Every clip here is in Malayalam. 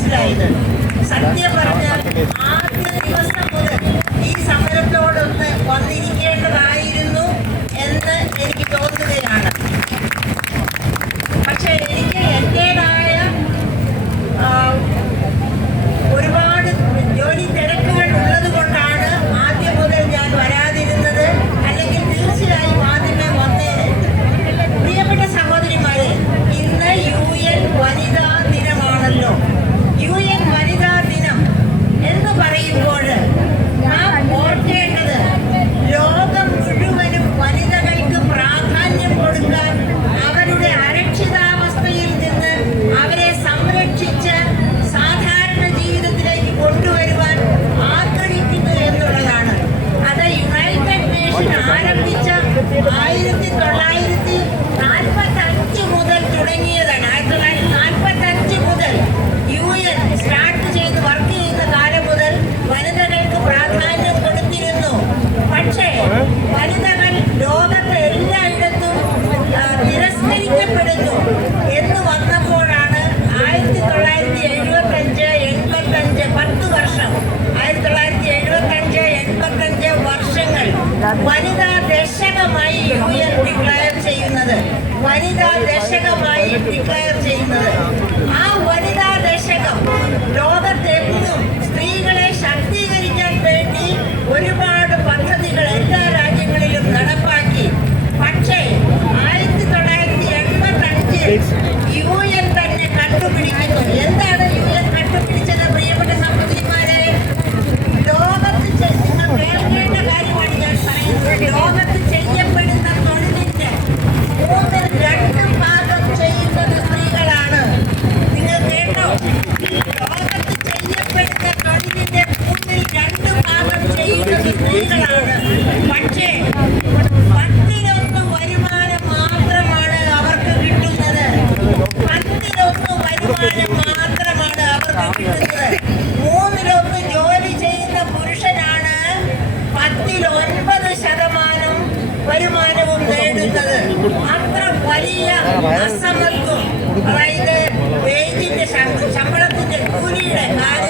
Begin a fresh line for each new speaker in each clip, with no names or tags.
മനസ്സിലായത്. സത്യം പറഞ്ഞാൽ ആദ്യ ദിവസം മുതൽ ഈ സമരത്തോടൊന്ന് വന്നിരിക്കേണ്ടതായിരുന്നു എന്ന് എനിക്ക് തോന്നുന്നു. I need dollars.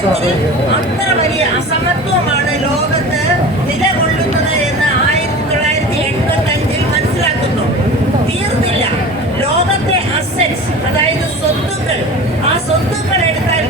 സംബന്ധിച്ച് അത്ര വലിയ അസമത്വമാണ് ലോകത്ത് നിലകൊള്ളുന്നത് എന്ന് ആയിരത്തി തൊള്ളായിരത്തി എൺപത്തി അഞ്ചിൽ മനസ്സിലാക്കുന്നു. തീർന്നില്ല. ലോകത്തെ അസറ്റ്സ് അതായത് സ്വത്തുക്കൾ ആ സ്വത്തുക്കൾ എടുത്താൽ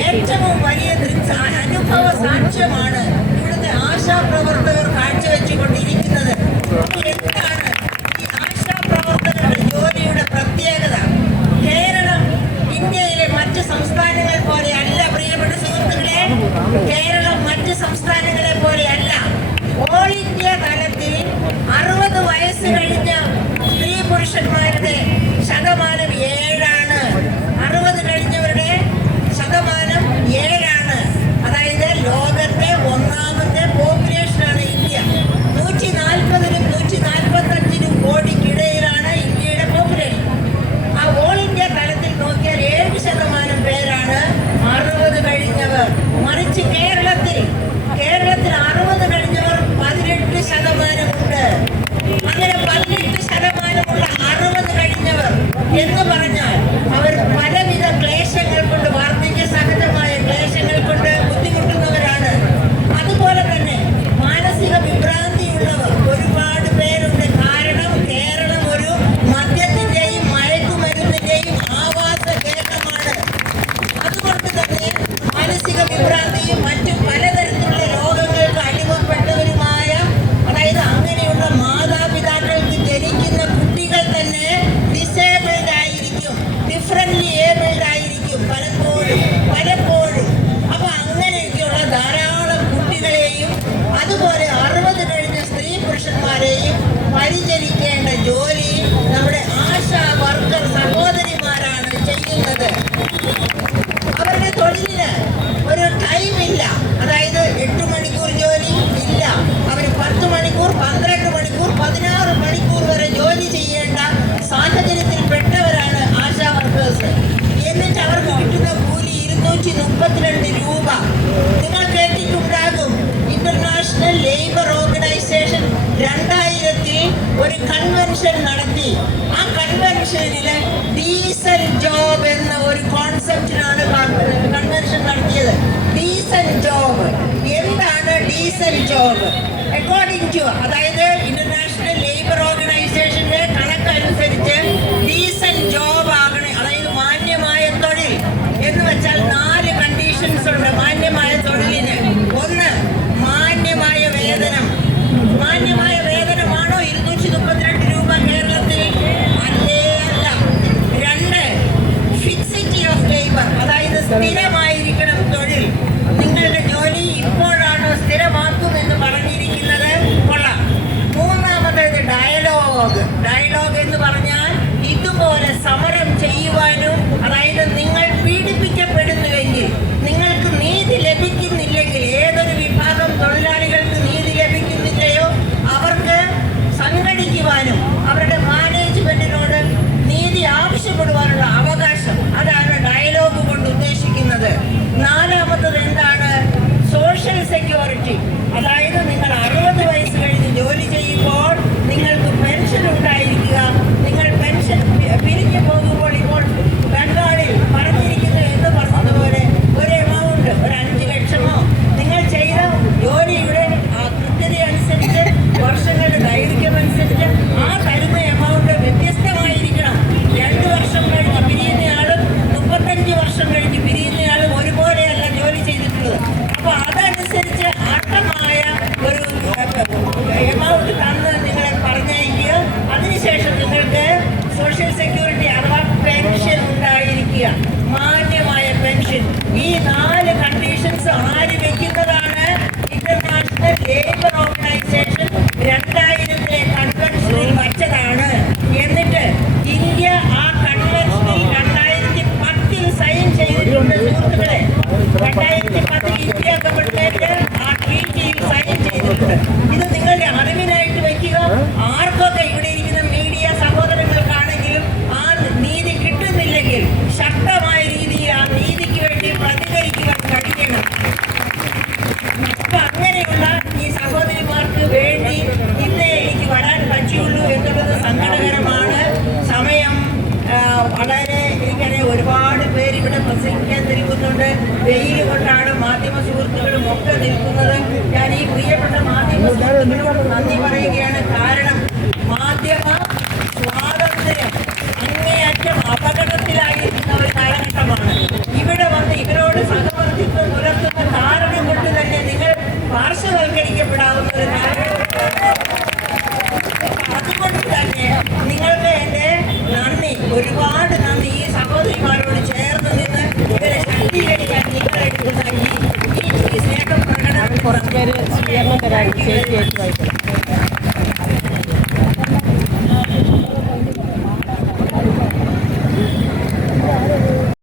ഏറ്റവും വലിയ അനുഭവ സാക്ഷ്യമാണ് ഇരുന്നൂറ്റി മുപ്പത്തിരണ്ട് രൂപ. നിങ്ങൾ കേട്ടിട്ടുണ്ടാകും. ഇന്റർനാഷണൽ ലേബർ ഓർഗനൈസേഷൻ രണ്ടായിരത്തി ഒരു കൺവെൻഷൻ നടത്തി. ആ കൺവെൻഷനിൽ ഡീസൽ ജോബ് എന്ന ഒരു കോൺസെപ്റ്റിനാണ് കൺവെൻഷൻ നടത്തിയത്. ഡീസൽ ജോബ് എന്താണ് ഡീസൽ ജോബ് അക്കോർഡിംഗ് ടു അതായത് มีแน่ സെക്യൂരിറ്റി അതായത് സെക്യൂരിറ്റി അഥവാ പെൻഷൻ ഉണ്ടായിരിക്കുക. മാന്യമായ പെൻഷൻ ഈ നാല് കണ്ടീഷൻസ് ആര് വെക്കുന്നതാണ്? ഇന്റർനാഷണൽ ലേബർ ഓർഗനൈസേഷൻ രണ്ടായിരത്തിലെ കൺവെൻഷനിൽ വച്ചതാണ്. എന്നിട്ട് ഇന്ത്യ ആ കൺവെൻഷനിൽ രണ്ടായിരത്തി പത്തിൽ സൈൻ ചെയ്തിട്ടുണ്ട് സുഹൃത്തുക്കളെ. രണ്ടായിരത്തി പത്തിൽ ഇന്ത്യ കമ്മിറ്റി പ്രസംഗിക്കാൻ നിൽക്കുന്നുണ്ട്. വെയിൽ കൊണ്ടാണ് മാധ്യമ സുഹൃത്തുക്കളും ഒക്കെ നിൽക്കുന്നത്. ഞാൻ ഈ പ്രിയപ്പെട്ട മാധ്യമ സുഹൃത്തുക്കളോട് നന്ദി പറയുന്നു.